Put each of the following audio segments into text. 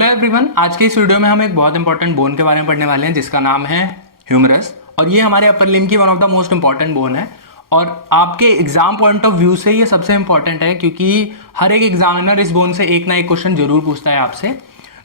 Hello everyone, आज के इस वीडियो में हम एक बहुत इंपॉर्टेंट बोन के बारे में पढ़ने वाले हैं जिसका नाम है ह्यूमरस। और ये हमारे अपर लिम्ब की one of the most important bone है और आपके एग्जाम पॉइंट ऑफ व्यू से ये सबसे इंपॉर्टेंट है क्योंकि हर एक एग्जामिनर इस बोन से एक ना एक क्वेश्चन जरूर पूछता है आपसे।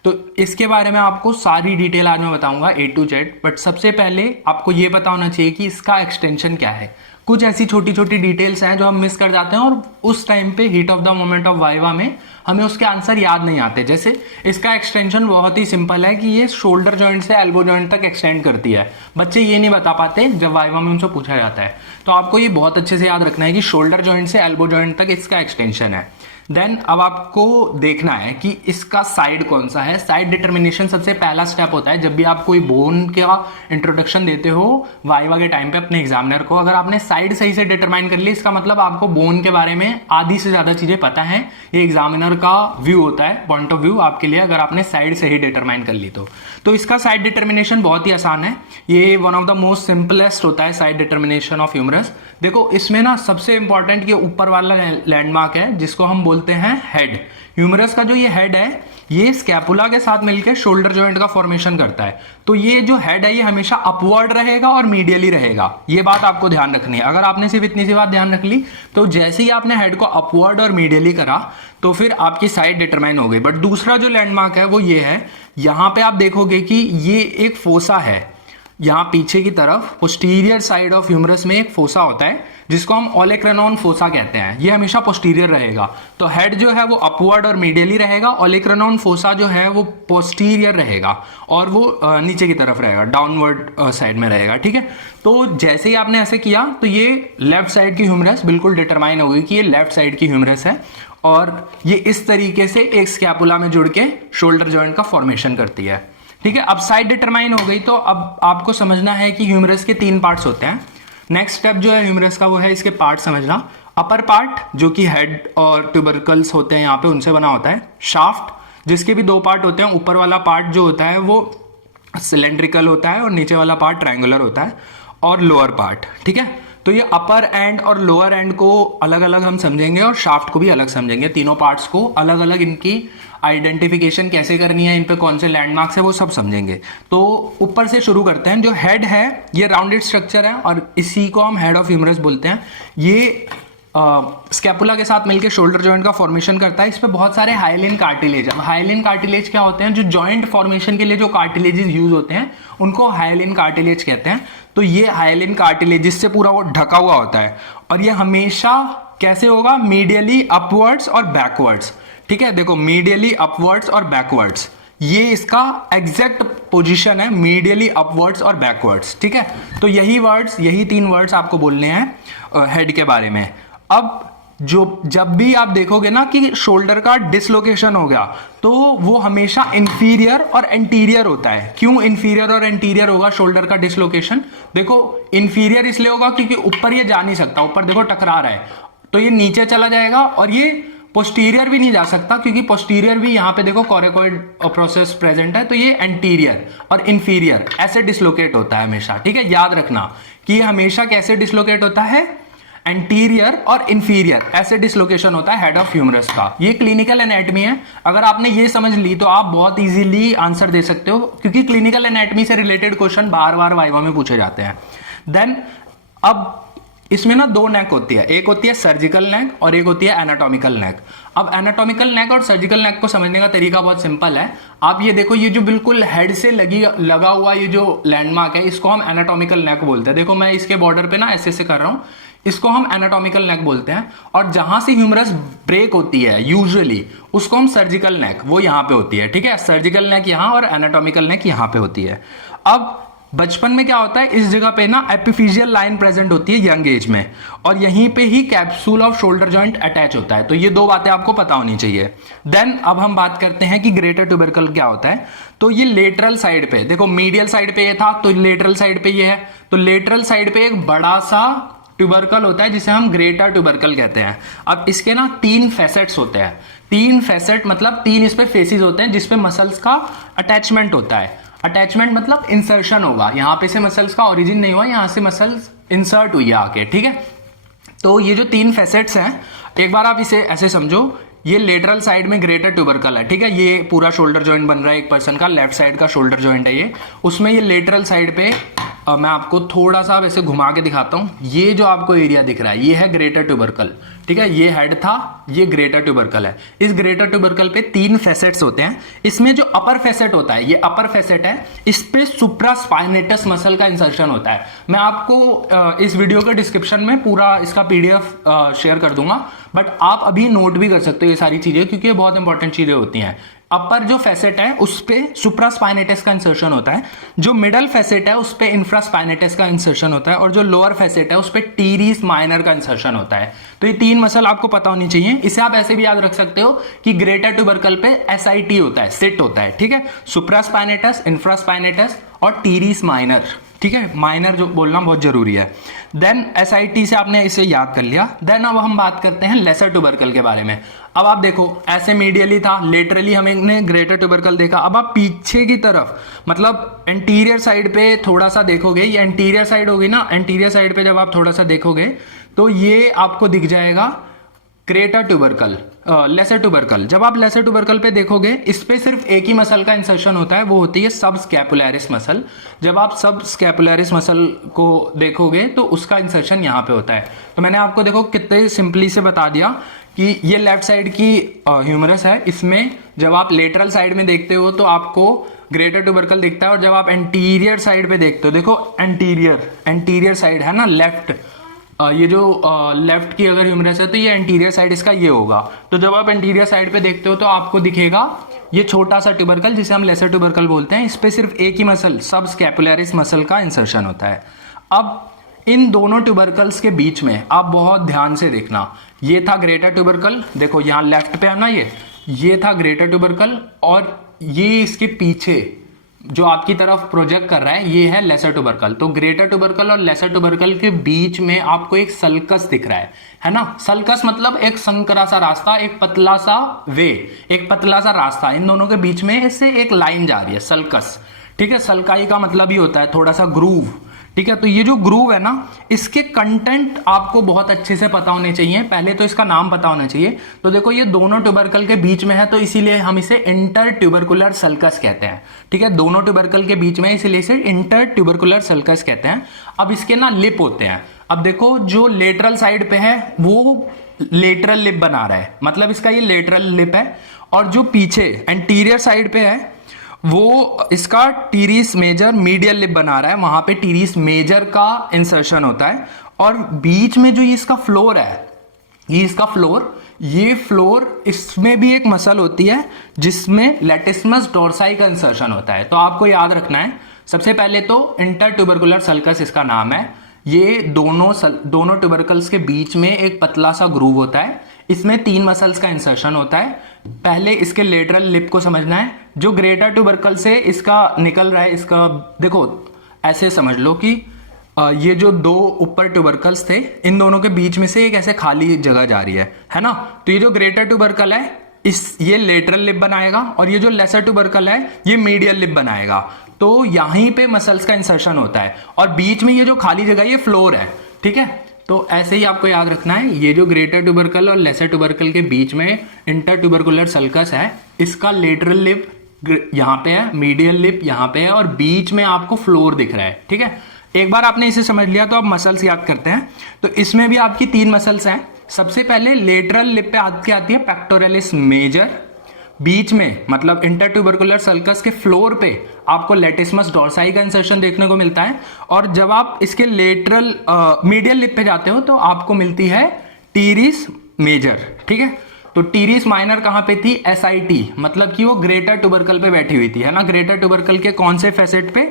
तो इसके बारे में आपको सारी डिटेल आज मैं बताऊंगा A to Z। बट सबसे पहले आपको ये पता होना चाहिए कि इसका एक्सटेंशन क्या है। कुछ ऐसी छोटी छोटी डिटेल्स हैं जो हम मिस कर जाते हैं और उस टाइम पे heat of the moment of viva में हमें उसके आंसर याद नहीं आते। जैसे इसका एक्सटेंशन बहुत ही सिंपल है कि ये शोल्डर जॉइंट से एल्बो जॉइंट तक एक्सटेंड करती है। बच्चे ये नहीं बता पाते जब वाइवा में उनसे पूछा जाता है, तो आपको ये बहुत अच्छे से याद रखना है कि शोल्डर जॉइंट से एल्बो जॉइंट तक इसका एक्सटेंशन है। देन अब आपको देखना है कि इसका साइड कौन सा है। साइड डिटर्मिनेशन सबसे पहला स्टेप होता है जब भी आप कोई बोन का इंट्रोडक्शन देते हो वाइवा के टाइम पे अपने एग्जामिनर को। अगर आपने साइड सही से डिटरमाइन कर ली, इसका मतलब आपको बोन के बारे में आधी से ज्यादा चीजें पता है। ये एग्जामिनर का व्यू होता है, पॉइंट ऑफ व्यू आपके लिए, अगर आपने साइड सही डिटरमाइन कर ली तो इसका साइड डिटर्मिनेशन बहुत ही आसान है। ये one of the most simplest होता है साइड डिटर्मिनेशन ऑफ ह्यूमरस। देखो इसमें ना सबसे इंपॉर्टेंट ये ऊपर वाला लैंडमार्क है जिसको हम बोलते हैं हेड। ह्यूमरस का जो ये हेड है ये स्कैपुला के साथ मिलकर शोल्डर जॉइंट का फॉर्मेशन करता है। तो ये जो हेड है ये हमेशा अपवर्ड रहेगा और मीडियली रहेगा। ये बात आपको ध्यान रखनी है। अगर आपने सिर्फ इतनी सी बात ध्यान रख ली तो जैसे ही आपने हेड को अपवर्ड और मीडियली करा तो फिर आपकी साइड डिटरमाइन हो गई। बट दूसरा जो लैंडमार्क है वो ये है, यहां पे आप देखोगे कि ये एक फोसा है। यहाँ पीछे की तरफ पोस्टीरियर साइड ऑफ ह्यूमरस में एक फोसा होता है जिसको हम ओलेक्रेनॉन फोसा कहते हैं। ये हमेशा पोस्टीरियर रहेगा। तो हेड जो है वो अपवर्ड और मीडियली रहेगा, ओलेक्रेनॉन फोसा जो है वो पोस्टीरियर रहेगा और वो नीचे की तरफ रहेगा, डाउनवर्ड साइड में रहेगा। ठीक है, तो जैसे ही आपने ऐसे किया तो ये लेफ्ट साइड की ह्यूमरस बिल्कुल डिटरमाइन हो गई कि ये लेफ्ट साइड की ह्यूमरस है और ये इस तरीके से एक स्कैपुला में जुड़ के शोल्डर जॉइंट का फॉर्मेशन करती है। ठीक है, अब साइड डिटरमाइन हो गई तो अब आपको समझना है कि ह्यूमरस के 3 पार्ट्स होते हैं। नेक्स्ट स्टेप जो है ह्यूमरस का वो है इसके पार्ट समझना। अपर पार्ट जो कि हेड और ट्यूबरकल्स होते हैं यहाँ पे, उनसे बना होता है। शाफ्ट जिसके भी 2 पार्ट होते हैं। ऊपर वाला पार्ट जो होता है वो सिलेंड्रिकल होता है और नीचे वाला पार्ट ट्रायंगुलर होता है। और लोअर पार्ट, ठीक है, तो ये अपर एंड और लोअर एंड को अलग अलग हम समझेंगे और शाफ्ट को भी अलग समझेंगे। तीनों पार्ट्स को अलग अलग इनकी आइडेंटिफिकेशन कैसे करनी है, इन पे कौन से लैंडमार्क्स है, वो सब समझेंगे। तो ऊपर से शुरू करते हैं। जो हेड है ये राउंडेड स्ट्रक्चर है और इसी को हम हेड ऑफ ह्यूमरस बोलते हैं। ये स्कैपुला के साथ मिलकर शोल्डर जॉइंट का फॉर्मेशन करता है। इस पे बहुत सारे हाइलिन कार्टिलेज। अब हाइलिन कार्टिलेज क्या होते हैं? जो जॉइंट फॉर्मेशन के लिए जो कार्टिलेजेस यूज होते हैं उनको हाइलिन कार्टिलेज कहते हैं। तो ये हाइलिन कार्टिलेजेस से पूरा वो ढका हुआ होता है और ये हमेशा कैसे होगा? मीडियली अपवर्ड्स और बैकवर्ड्स। ठीक है, देखो मीडियली अपवर्ड्स और बैकवर्ड्स, ये इसका एग्जैक्ट पोजीशन है, मीडियली अपवर्ड्स और बैकवर्ड्स। ठीक है, तो यही 3 वर्ड्स आपको बोलने हैं हेड के बारे में। अब जब भी आप देखोगे ना कि शोल्डर का डिसलोकेशन हो गया तो वो हमेशा इंफीरियर और एंटीरियर होता है। क्यों इंफीरियर और एंटीरियर होगा शोल्डर का डिसलोकेशन? देखो इंफीरियर इसलिए होगा क्योंकि ऊपर ये जा नहीं सकता, ऊपर देखो टकरा रहा है तो ये नीचे चला जाएगा। और ये पोस्टीरियर भी नहीं जा सकता क्योंकि पोस्टीरियर भी यहाँ पे देखो कोरेकॉइड प्रोसेस प्रेजेंट है। तो ये एंटीरियर और इंफीरियर ऐसे डिसलोकेट होता है हमेशा। ठीक है, याद रखना कि ये हमेशा कैसे डिसलोकेट होता है? एंटीरियर और इंफीरियर ऐसे डिसलोकेशन होता है हेड ऑफ ह्यूमरस का। ये क्लिनिकल एनाटॉमी है। अगर आपने ये समझ ली तो आप बहुत इजीली आंसर दे सकते हो क्योंकि क्लिनिकल एनाटॉमी से रिलेटेड क्वेश्चन बार बार वाइवा में पूछे जाते हैं। देन अब इसमें ना 2 नेक होती है, एक होती है सर्जिकल नेक और एक होती है एनाटॉमिकल नेक। अब एनाटॉमिकल नेक और सर्जिकल नेक को समझने का तरीका बहुत सिंपल है। आप ये देखो, ये जो बिल्कुल हेड से लगा हुआ ये जो लैंडमार्क है इसको हम एनाटॉमिकल नेक बोलते हैं। देखो मैं इसके बॉर्डर पे ना ऐसे कर रहा हूं, इसको हम एनाटॉमिकल नेक बोलते हैं। और जहां से ह्यूमरस ब्रेक होती है यूजुअली उसको हम सर्जिकल नेक, वो यहां पे होती है। ठीक है, सर्जिकल नेक यहां और एनाटॉमिकल नेक यहां पे होती है। अब बचपन में क्या होता है, इस जगह पे ना एपिफिजियल लाइन प्रेजेंट होती है यंग एज में और यहीं पे ही capsule of shoulder joint attach होता है। तो ये 2 बातें आपको पता होनी चाहिए। देन अब हम बात करते हैं कि ग्रेटर ट्यूबरकल क्या होता है। तो ये लेटरल साइड पे, देखो मीडियल साइड पे ये था तो लेटरल साइड पे ये है। तो लेटरल साइड पे एक बड़ा सा ट्यूबरकल होता है जिसे हम ग्रेटर ट्यूबरकल कहते हैं। अब इसके ना 3 फैसेट्स होते हैं। 3 फैसेट मतलब 3 इस पे फेसेस होते हैं जिसपे मसल्स का अटैचमेंट होता है। अटैचमेंट मतलब इंसर्शन होगा, यहां पे से मसल्स का ओरिजिन नहीं हुआ, यहां से मसल्स इंसर्ट हुई है आके। ठीक है, तो ये जो 3 फैसेट्स हैं, एक बार आप इसे ऐसे समझो, ये लेटरल साइड में ग्रेटर ट्यूबरकल है, ठीक है। ये पूरा शोल्डर जॉइंट बन रहा है एक पर्सन का, लेफ्ट साइड का शोल्डर जॉइंट है ये, उसमें ये लेटरल साइड पे मैं आपको थोड़ा सा वैसे घुमा के दिखाता हूँ। ये जो आपको एरिया दिख रहा है ये है ग्रेटर ट्यूबरकल, ठीक है। ये हेड था, ये ग्रेटर ट्यूबरकल है। इस ग्रेटर ट्यूबरकल पे 3 फैसेट्स होते हैं। इसमें जो अपर फैसेट होता है, ये अपर फैसेट है, इस पे सुप्रास्पाइनेटस मसल का इंसर्शन होता है। मैं आपको इस वीडियो के डिस्क्रिप्शन में पूरा इसका पीडीएफ शेयर कर दूंगा, बट आप अभी नोट भी कर सकते हो ये सारी चीजें, क्योंकि ये बहुत इंपॉर्टेंट चीजें होती हैं। अपर जो फैसेट है उस पे सुप्रास्पाइनेटस का इंसर्शन होता है, जो मिडल फैसेट है उस पे इंफ्रास्पाइनेटस का इंसर्शन होता है, और जो लोअर फैसेट है उस पे टीरीस माइनर का इंसर्शन होता है। तो ये 3 मसल आपको पता होनी चाहिए। इसे आप ऐसे भी याद रख सकते हो कि ग्रेटर ट्यूबरकल पे एसआईटी होता है, सिट होता है, ठीक है। सुप्रास्पाइनेटस, इंफ्रास्पाइनेटस और टीरीस माइनर, ठीक है। माइनर जो बोलना बहुत जरूरी है। देन एसआईटी से आपने इसे याद कर लिया। देन अब हम बात करते हैं लेसर ट्यूबरकल के बारे में। अब आप देखो, ऐसे मीडियली था, लेटरली हमने ग्रेटर ट्यूबरकल देखा। अब आप पीछे की तरफ, मतलब एंटीरियर साइड पे थोड़ा सा देखोगे, ये एंटीरियर साइड होगी ना, एंटीरियर साइड पे जब आप थोड़ा सा देखोगे तो ये आपको दिख जाएगा ग्रेटर ट्यूबरकल, लेसर ट्यूबरकल। जब आप लेसर ट्यूबरकल पे देखोगे, इस पे सिर्फ एक ही मसल का इंसर्शन होता है, वो होती है सब स्कैपुलैरिस मसल। जब आप सब स्कैपुलैरिस मसल को देखोगे तो उसका इंसर्शन यहाँ पे होता है। तो मैंने आपको देखो कितने सिंपली से बता दिया कि ये लेफ्ट साइड की ह्यूमरस है, इसमें जब आप लेटरल साइड में देखते हो तो आपको ग्रेटर ट्यूबरकल दिखता है, और जब आप एंटीरियर साइड पे देखते हो, देखो एंटीरियर साइड है ना, लेफ्ट, ये जो लेफ्ट की अगर ह्यूमरस है तो ये एंटीरियर साइड इसका ये होगा। तो जब आप एंटीरियर साइड पे देखते हो तो आपको दिखेगा ये छोटा सा ट्यूबरकल, जिसे हम लेसर ट्यूबरकल बोलते हैं। इस पे सिर्फ एक ही मसल, सब स्कैपुलैरिस मसल का इंसर्शन होता है। अब इन दोनों ट्यूबरकल्स के बीच में आप बहुत ध्यान से देखना, ये था ग्रेटर ट्यूबरकल, देखो यहाँ लेफ्ट पे है ना, ये था ग्रेटर ट्यूबरकल, और ये इसके पीछे जो आपकी तरफ प्रोजेक्ट कर रहा है ये है लेसर ट्यूबरकल। तो ग्रेटर ट्यूबरकल और लेसर ट्यूबरकल के बीच में आपको एक सल्कस दिख रहा है ना। सल्कस मतलब एक संकरा सा रास्ता, एक पतला सा वे, एक पतला सा रास्ता, इन दोनों के बीच में इससे एक लाइन जा रही है, सल्कस, ठीक है। सल्काई का मतलब ही होता है थोड़ा सा ग्रूव, ठीक है। तो ये जो ग्रूव है ना, इसके कंटेंट आपको बहुत अच्छे से पता होने चाहिए। पहले तो इसका नाम पता होना चाहिए। तो देखो ये दोनों ट्यूबरकल के बीच में है, तो इसीलिए हम इसे इंटर ट्यूबरकुलर सल्कस कहते हैं, ठीक है। दोनों ट्यूबरकल के बीच में, इसीलिए इसे इंटर ट्यूबरकुलर सल्कस कहते हैं। अब इसके ना लिप होते हैं। अब देखो जो लेटरल साइड पे है वो लेटरल लिप बना रहा है, मतलब इसका ये लेटरल लिप है, और जो पीछे एंटीरियर साइड पे है वो इसका टीरीस मेजर मीडियल लिप बना रहा है, वहां पे टीरीस मेजर का इंसर्शन होता है। और बीच में जो ये इसका फ्लोर है, ये फ्लोर इसमें भी एक मसल होती है जिसमें लेटिस्मस डोर्साई का इंसर्शन होता है। तो आपको याद रखना है, सबसे पहले तो इंटर ट्यूबरकुलर सल्कस इसका नाम है। ये दोनों ट्यूबरकल्स के बीच में एक पतला सा ग्रूव होता है, इसमें 3 मसल्स का इंसर्शन होता है। पहले इसके लेटरल लिप को समझना है, जो ग्रेटर ट्यूबरकल से इसका निकल रहा है, इसका देखो ऐसे समझ लो कि ये जो 2 ऊपर ट्यूबरकल्स थे, इन दोनों के बीच में से एक ऐसे खाली जगह जा रही है ना। तो ये जो ग्रेटर ट्यूबरकल है ये लेटरल लिप बनाएगा, और ये जो लेसर ट्यूबरकल है ये मीडियल लिप बनाएगा। तो यहीं पे मसल्स का इंसर्शन होता है, और बीच में ये जो खाली जगह ये फ्लोर है, ठीक है। तो ऐसे ही आपको याद रखना है, ये जो ग्रेटर ट्यूबरकल और लेसर ट्यूबरकल के बीच में इंटर ट्यूबरकुलर सल्कस है, इसका लेटरल लिप यहाँ पे है, मीडियल लिप यहाँ पे है, और बीच में आपको फ्लोर दिख रहा है, ठीक है। एक बार आपने इसे समझ लिया तो अब मसल्स याद करते हैं। तो इसमें भी आपकी 3 मसल्स हैं। सबसे पहले लेटरल लिप पे आती है पेक्टोरलिस मेजर, बीच में मतलब इंटर ट्यूबरकुलर सल्कस के फ्लोर पे आपको लेटिस्मस डोर्साई का इंसर्शन देखने को मिलता है, और जब आप इसके लेटरल मीडियल लिप पे जाते हो तो आपको मिलती है टीरीस मेजर, ठीक है। तो टीरीस माइनर कहां पे थी? एसआईटी, मतलब कि वो ग्रेटर ट्यूबरकल पे बैठी हुई थी, है ना। ग्रेटर ट्यूबरकल के कौन से फैसेट पे?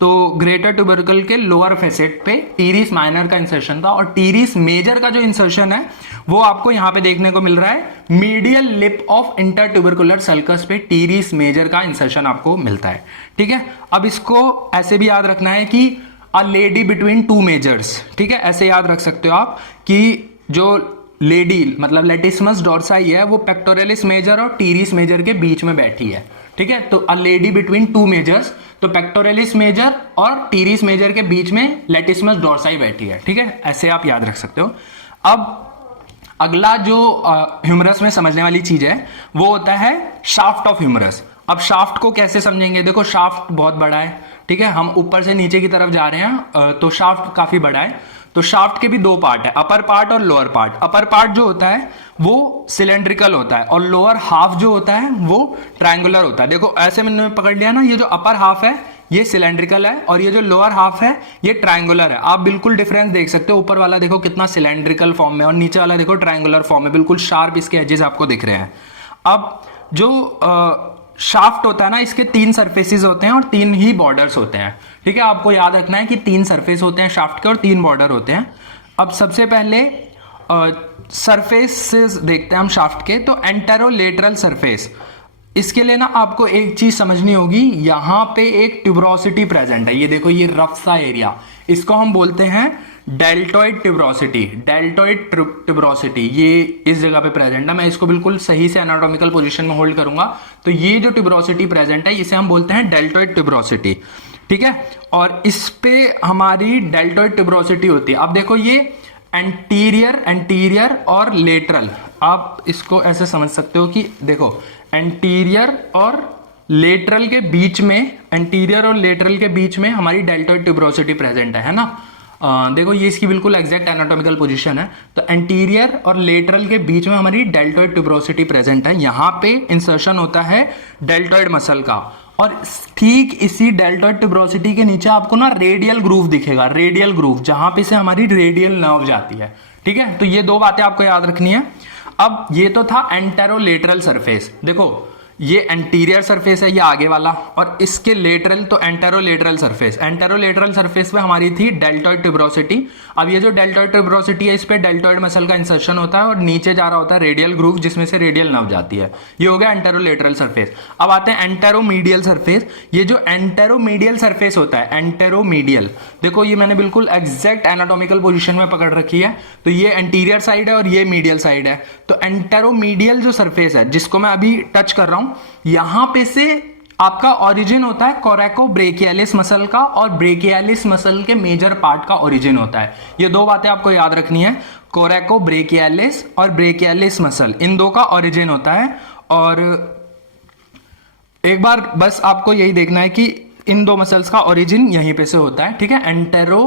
तो ग्रेटर ट्यूबरकल के लोअर फैसेट पे टीरीस माइनर का इंसर्शन था, और टीरीस मेजर का जो इंसर्शन है वो आपको यहां पे देखने को मिल रहा है। Medial lip of inter tubercular sulcus पे टीरीस मेजर का इंसर्शन आपको मिलता है, ठीक है। अब इसको ऐसे भी याद रखना है कि अ लेडी बिटवीन 2 मेजर्स, ठीक है। ऐसे याद रख सकते हो आप कि जो लेडी मतलब लेटिस्मस डोर्साई है वो पेक्टोरलिस मेजर और टीरीस मेजर के बीच में बैठी है, ठीक है। तो अ लेडी बिटवीन 2 मेजर्स, तो पेक्टोरलिस मेजर और टीरीस मेजर के बीच में लेटिस्मस डोर्साई बैठी है, ठीक है। ऐसे आप याद रख सकते हो। अब अगला जो ह्यूमरस में समझने वाली चीज है वो होता है शाफ्ट ऑफ ह्यूमरस। अब शाफ्ट को कैसे समझेंगे? देखो शाफ्ट बहुत बड़ा है, ठीक है, हम ऊपर से नीचे की तरफ जा रहे हैं, तो शाफ्ट काफी बड़ा है। तो शाफ्ट के भी दो पार्ट है, अपर पार्ट और लोअर पार्ट। अपर पार्ट जो होता है वो सिलेंड्रिकल होता है और लोअर हाफ जो होता है वो ट्रायंगुलर होता है। देखो ऐसे मैंने पकड़ लिया ना, ये जो अपर हाफ है ये सिलेंड्रिकल है और ये जो लोअर हाफ है ये ट्रायंगुलर है। आप बिल्कुल डिफरेंस देख सकते हो, ऊपर वाला देखो कितना सिलेंड्रिकल फॉर्म में और नीचे वाला देखो ट्रायंगुलर फॉर्म में, बिल्कुल शार्प इसके एजेस आपको दिख रहे हैं। अब जो शाफ्ट होता है ना, इसके 3 सरफेसेस होते हैं और 3 ही बॉर्डर्स होते हैं, ठीक है। आपको याद रखना है कि 3 सरफेस होते हैं शाफ्ट के और 3 बॉर्डर होते हैं। अब सबसे पहले सरफेसेस देखते हैं हम शाफ्ट के। तो एंटेरोलेटरल सरफेस, इसके लिए ना आपको एक चीज समझनी होगी, यहां पे एक ट्यूबरोसिटी प्रेजेंट है। ये देखो ये रफ सा एरिया, इसको हम बोलते हैं डेल्टॉइड ट्यूबरोसिटी। डेल्टॉइड ट्यूबरोसिटी ये इस जगह पे प्रेजेंट है। मैं इसको बिल्कुल सही से एनाटॉमिकल पोजीशन में होल्ड करूंगा, तो ये जो ट्यूबरोसिटी प्रेजेंट है इसे हम बोलते हैं डेल्टॉइड ट्यूबरोसिटी, ठीक है। और इस पे हमारी डेल्टॉइड ट्यूबरोसिटी होती है। अब देखो ये एंटीरियर और लेटरल, आप इसको ऐसे समझ सकते हो कि देखो एंटीरियर और लेटरल के बीच में, एंटीरियर और लेटरल के बीच में हमारी डेल्टॉइड ट्यूबरोसिटी प्रेजेंट है ना। देखो ये इसकी बिल्कुल एग्जैक्ट एनाटॉमिकल पोजीशन है। तो एंटीरियर और लेटरल के बीच में हमारी डेल्टॉइड ट्यूबरोसिटी प्रेजेंट है। यहां पे इंसर्शन होता है डेल्टॉइड मसल का, और ठीक इसी डेल्टॉइड ट्यूबरोसिटी के नीचे आपको ना रेडियल ग्रूव दिखेगा, रेडियल ग्रूव, जहां पे से हमारी रेडियल नर्व जाती है, ठीक है। तो ये 2 बातें आपको याद रखनी है। अब ये तो था एंटेरोलेटरल सरफेस। देखो ये एंटीरियर सरफेस है, ये आगे वाला, और इसके लेटरल तो एंटेरोलेटरल सरफेस। एंटेरोलेटरल सरफेस पे हमारी थी डेल्टॉइड ट्यूबरोसिटी। अब ये जो डेल्टॉइड ट्यूबरोसिटी है इस पे डेल्टॉइड मसल का इंसर्शन होता है और नीचे जा रहा होता है रेडियल ग्रूव, जिसमें से रेडियल नर्व जाती है। ये हो गया एंटेरोलेटरल सरफेस। अब आते हैं एंटेरोमीडियल सरफेस। ये जो एंटेरोमीडियल सरफेस होता है, एंटेरोमीडियल, देखो ये मैंने बिल्कुल एग्जैक्ट एनाटॉमिकल पोजीशन में पकड़ रखी है। तो ये एंटीरियर साइड है और ये मीडियल साइड है। तो एंटेरोमीडियल जो सरफेस है जिसको मैं अभी टच कर रहा हूं, यहां पे से आपका ओरिजिन होता है कोरेकोब्रेकियालिस मसल का, और ब्रेकियालिस मसल के मेजर पार्ट का ओरिजिन होता है। ये 2 बातें आपको याद रखनी है, कोरेकोब्रेकियालिस और ब्रेकियालिस मसल, इन 2 का ओरिजिन होता है। और एक बार बस आपको यही देखना है कि इन 2 मसल्स का ओरिजिन यहीं पे से होता है, ठीक है, एंटेरो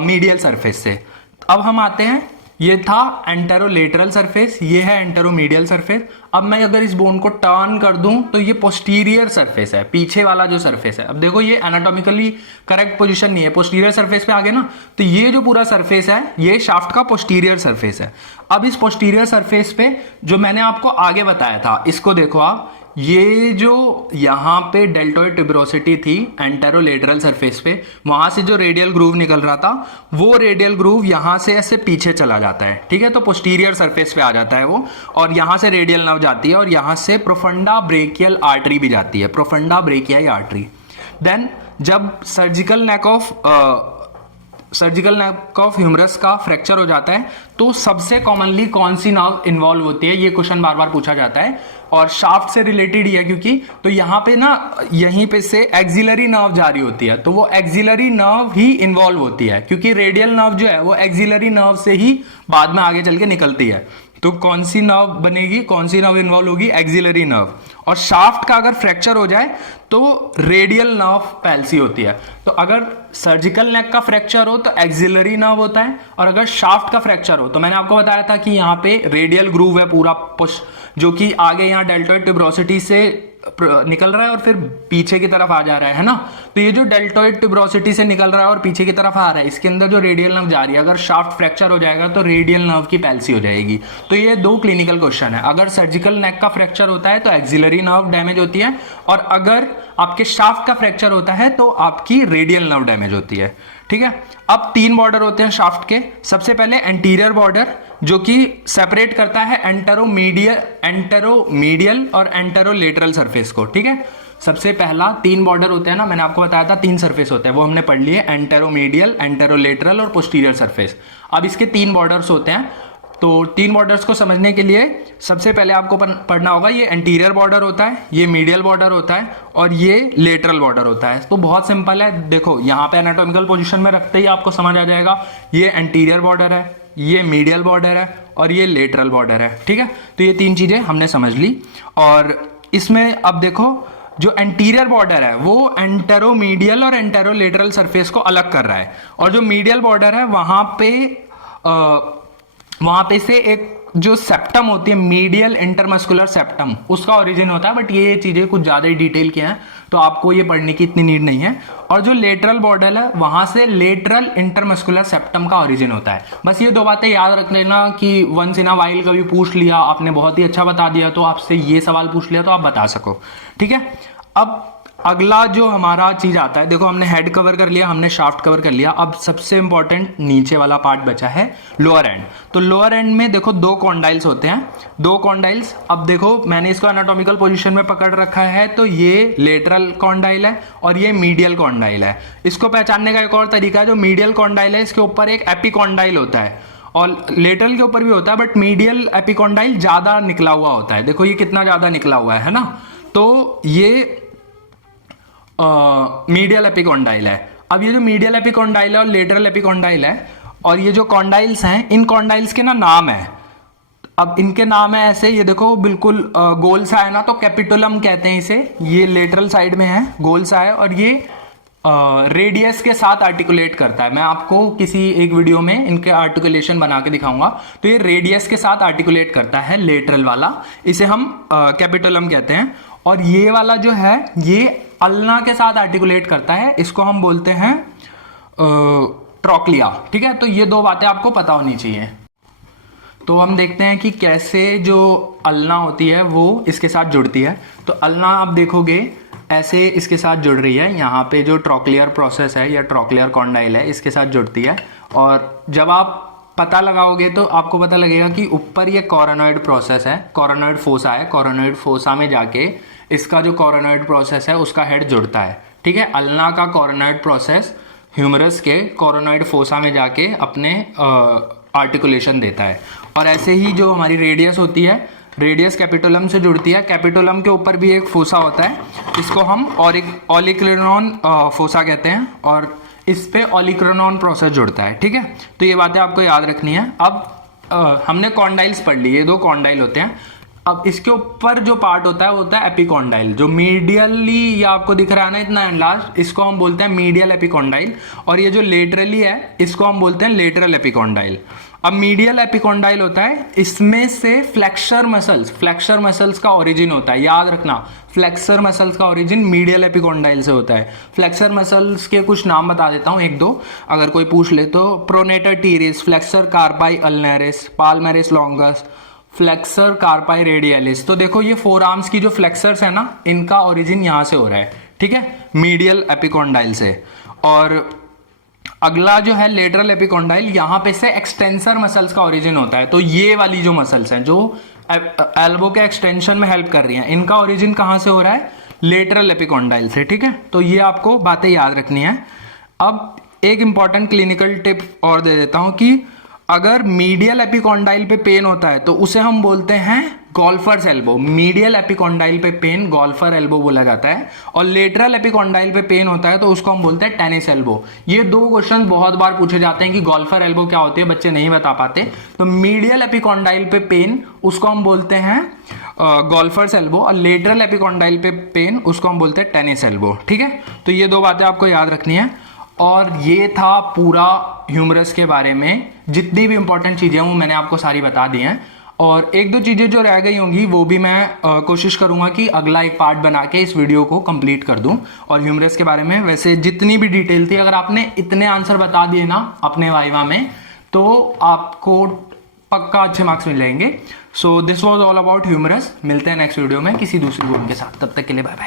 मीडियल सरफेस से। अब हम आते हैं, ये था एंटेरोलेटरल सरफेस, ये है एंटेरोमीडियल सरफेस। अब मैं अगर इस बोन को टर्न कर दूं तो ये पोस्टीरियर सरफेस है, पीछे वाला जो सरफेस है। अब देखो ये एनाटॉमिकली करेक्ट पोजीशन नहीं है, पोस्टीरियर सरफेस पे आ गए ना, तो ये जो पूरा सरफेस है ये शाफ्ट का पोस्टीरियर सरफेस है। अब इस पोस्टीरियर सरफेस पे जो मैंने आपको आगे बताया था, इसको देखो आप, ये जो यहां पे डेल्टॉइड ट्यूबरोसिटी थी एंटेरोलेटरल सरफेस पे, वहां से जो रेडियल ग्रूव निकल रहा था वो रेडियल ग्रूव यहां से ऐसे पीछे चला जाता है, ठीक है। तो पोस्टीरियर सरफेस पे आ जाता है वो, और यहां से रेडियल नर्व जाती है और यहां से प्रोफंडा ब्रेकियल आर्टरी भी जाती है, प्रोफंडा ब्रेकियाई आर्टरी। देन जब सर्जिकल नेक ऑफ ह्यूमरस का फ्रैक्चर हो जाता है तो सबसे कॉमनली कौन सी नर्व इन्वॉल्व होती है, ये क्वेश्चन बार बार पूछा जाता है, और शाफ्ट से रिलेटेड ही है क्योंकि, तो यहां पे ना यहीं पे से एक्सिलरी नर्व जारी होती है, तो वो एक्सिलरी नर्व ही इन्वॉल्व होती है, क्योंकि रेडियल नर्व जो है वो एक्सिलरी नर्व से ही बाद में आगे चल के निकलती है। तो कौन सी नर्व बनेगी, कौन सी नर्व इन्वॉल्व होगी, एक्सिलरी नर्व। और शाफ्ट का अगर फ्रैक्चर हो जाए तो रेडियल नर्व पैल्सी होती है। तो अगर सर्जिकल नेक का फ्रैक्चर हो तो एक्सिलरी नर्व होता है, और अगर शाफ्ट का फ्रैक्चर हो तो मैंने आपको बताया था कि यहाँ पे रेडियल ग्रूव है पूरा पुश, जो कि आगे यहाँ डेल्टॉइड ट्यूबरोसिटी से निकल रहा है और फिर पीछे की तरफ आ जा रहा है ना। तो ये जो डेल्टॉइड ट्यूबरोसिटी से निकल रहा है और पीछे की तरफ आ रहा है, इसके अंदर जो रेडियल नर्व जा रही है, अगर शाफ्ट फ्रैक्चर हो जाएगा तो रेडियल नर्व की पैल्सी हो जाएगी। तो ये 2 क्लिनिकल क्वेश्चन है। अगर सर्जिकल नेक का फ्रैक्चर होता है तो एक्सिलरी नर्व डैमेज होती है, और अगर आपके शाफ्ट का फ्रैक्चर होता है तो आपकी रेडियल नर्व डैमेज होती है, ठीक है। अब 3 बॉर्डर होते हैं शाफ्ट के। सबसे पहले एंटीरियर बॉर्डर, जो कि सेपरेट करता है एंटेरोमीडियल और एंटेरोलेटरल सरफेस को, ठीक है। सबसे पहला 3 बॉर्डर होते हैं ना, मैंने आपको बताया था 3 सरफेस होते हैं, वो हमने पढ़ लिए, एंटेरोमीडियल, एंटेरोलेटरल और पोस्टीरियर सरफेस। अब इसके 3 बॉर्डर्स होते हैं। तो 3 बॉर्डर्स को समझने के लिए सबसे पहले आपको पढ़ना होगा, ये एंटीरियर बॉर्डर होता है, ये मीडियल बॉर्डर होता है, और ये लेटरल बॉर्डर होता है। तो बहुत सिंपल है, देखो यहाँ पे एनाटॉमिकल पोजीशन में रखते ही आपको समझ आ जाएगा। ये एंटीरियर बॉर्डर है, ये मीडियल बॉर्डर है और ये लेटरल बॉर्डर है। ठीक है, तो ये 3 चीजें हमने समझ ली। और इसमें अब देखो जो एंटीरियर बॉर्डर है वो एंटेरोमीडियल और एंटेरोलेटरल सरफेस को अलग कर रहा है, और जो मीडियल बॉर्डर है वहां पे से एक जो सेप्टम होती है, मीडियल इंटरमस्कुलर सेप्टम, उसका ओरिजिन होता है। बट ये चीजें कुछ ज्यादा ही डिटेल की हैं तो आपको ये पढ़ने की इतनी नीड नहीं है। और जो लेटरल बॉर्डर है वहां से लेटरल इंटरमस्कुलर सेप्टम का ओरिजिन होता है। बस ये 2 बातें याद रख लेना कि वंस इन अ वाइल कभी पूछ लिया, आपने बहुत ही अच्छा बता दिया तो आपसे ये सवाल पूछ लिया तो आप बता सको। ठीक है, अब अगला जो हमारा चीज आता है, देखो हमने हेड कवर कर लिया, हमने शाफ्ट कवर कर लिया, अब सबसे इंपॉर्टेंट नीचे वाला पार्ट बचा है लोअर एंड। तो लोअर एंड में देखो 2 कॉन्डाइल्स होते हैं, 2 कॉन्डाइल्स। अब देखो मैंने इसको एनाटॉमिकल पोजीशन में पकड़ रखा है, तो ये लेटरल कॉन्डाइल है और ये मीडियल कॉन्डाइल है। इसको पहचानने का एक और तरीका है, जो मीडियल कॉन्डाइल है इसके ऊपर एक एपिकॉन्डाइल होता है और लेटरल के ऊपर भी होता है, बट मीडियल एपिकॉन्डाइल ज्यादा निकला हुआ होता है। देखो ये कितना ज्यादा निकला हुआ है ना, तो ये मीडियल एपिकॉन्डाइल है। अब ये जो मीडियल एपिकॉन्डाइल है और लेटरल एपिकॉन्डाइल है, और ये जो कॉन्डाइल्स हैं, इन कॉन्डाइल्स के ना नाम है। अब इनके नाम है ऐसे, ये देखो बिल्कुल गोल सा है ना, तो कैपिटुलम कहते हैं इसे। ये लेटरल साइड में है, गोल सा है, और ये रेडियस के साथ आर्टिकुलेट करता है। मैं आपको किसी एक वीडियो में इनके आर्टिकुलेशन बना के दिखाऊंगा। तो ये रेडियस के साथ आर्टिकुलेट करता है लेटरल वाला, इसे हम कैपिटुलम कहते हैं। और ये वाला जो है ये अल्ना के साथ आर्टिकुलेट करता है, इसको हम बोलते हैं ट्रोक्लिया। ठीक है, तो ये 2 बातें आपको पता होनी चाहिए। तो हम देखते हैं कि कैसे जो अल्ना होती है वो इसके साथ जुड़ती है। तो अल्ना आप देखोगे ऐसे इसके साथ जुड़ रही है, यहाँ पे जो ट्रोक्लियर प्रोसेस है या ट्रोक्लियर कॉन्डाइल है इसके साथ जुड़ती है। और जब आप पता लगाओगे तो आपको पता लगेगा कि ऊपर ये कोरोनॉइड प्रोसेस है, कोरोनॉइड फोसा है, कोरोनॉइड फोसा में जाके इसका जो कोरोनॉइड प्रोसेस है उसका हेड जुड़ता है। ठीक है, अल्ना का कोरोनॉइड प्रोसेस ह्यूमरस के कोरोनॉइड फोसा में जाके अपने आर्टिकुलेशन देता है। और ऐसे ही जो हमारी रेडियस होती है, रेडियस कैपिटुलम से जुड़ती है। कैपिटुलम के ऊपर भी एक फोसा होता है, इसको हम ऑलिक्रिनॉन फोसा कहते हैं, और इस पे ऑलिक्रिनॉन प्रोसेस जुड़ता है। ठीक है, तो ये बातें आपको याद रखनी है। अब हमने कॉन्डाइल्स पढ़ ली, ये 2 कॉन्डाइल होते हैं। अब इसके ऊपर जो पार्ट होता है वो होता है एपिकॉन्डाइल, जो मीडियली ये आपको दिख रहा है ना इतना एनलार्ज, इसको हम बोलते हैं मीडियल एपिकॉन्डाइल। और ये जो लेटरली है इसको हम बोलते हैं लेटरल एपिकॉन्डाइल। अब मीडियल एपिकॉन्डाइल होता है, इसमें से फ्लेक्सर मसल्स का ओरिजिन होता है। याद रखना, फ्लेक्सर मसल्स का ओरिजिन मीडियल एपिकॉन्डाइल से होता है। फ्लेक्सर मसल्स के कुछ नाम बता देता हूं, 1-2 अगर कोई पूछ ले तो। Pronator teres, flexor carpi ulnaris, palmaris longus, flexor carpi radialis. तो देखो ये 4 आर्म्स की जो फ्लेक्सर्स है ना, इनका ओरिजिन यहां से हो रहा है। ठीक है, मीडियल एपिकॉन्डाइल से। और अगला जो है लेटरल एपिकॉन्डाइल, यहां पे से एक्सटेंसर मसल्स का ओरिजिन होता है। तो ये वाली जो मसल्स हैं जो एल्बो के एक्सटेंशन में हेल्प कर रही हैं, इनका ओरिजिन कहां से हो रहा है? लेटरल एपिकॉन्डाइल से। ठीक है, तो ये आपको बातें याद रखनी है। अब एक इंपॉर्टेंट क्लिनिकल टिप और दे देता हूं कि अगर मीडियल एपिकॉन्डाइल पे पेन होता है तो उसे हम बोलते हैं गोल्फर्स एल्बो। मीडियल एपिकॉन्डाइल पे पेन गोल्फर एल्बो बोला जाता है, और लेटरल एपिकॉन्डाइल पे पेन होता है तो उसको हम बोलते हैं टेनिस एल्बो। ये 2 क्वेश्चन बहुत बार पूछे जाते हैं कि गोल्फर एल्बो क्या होती है, बच्चे नहीं बता पाते। तो मीडियल एपिकॉन्डाइल पे पेन उसको हम बोलते हैं गोल्फर्स एल्बो, और लेटरल एपिकॉन्डाइल पे पेन उसको हम बोलते हैं टेनिस एल्बो। ठीक है, तो ये 2 बातें आपको याद रखनी है। और ये था पूरा ह्यूमरस के बारे में, जितनी भी इंपॉर्टेंट चीजें हैं वो मैंने आपको सारी बता दी हैं। और 1-2 चीजें जो रह गई होंगी वो भी मैं कोशिश करूंगा कि अगला एक पार्ट बना के इस वीडियो को कंप्लीट कर दूं। और ह्यूमरस के बारे में वैसे जितनी भी डिटेल थी, अगर आपने इतने आंसर बता दिए ना अपने वाइवा में, तो आपको पक्का अच्छे मार्क्स मिल जाएंगे। So this was all about humerus. मिलते हैं नेक्स्ट वीडियो में किसी दूसरी बोन के साथ, तब तक के लिए बाय बाय।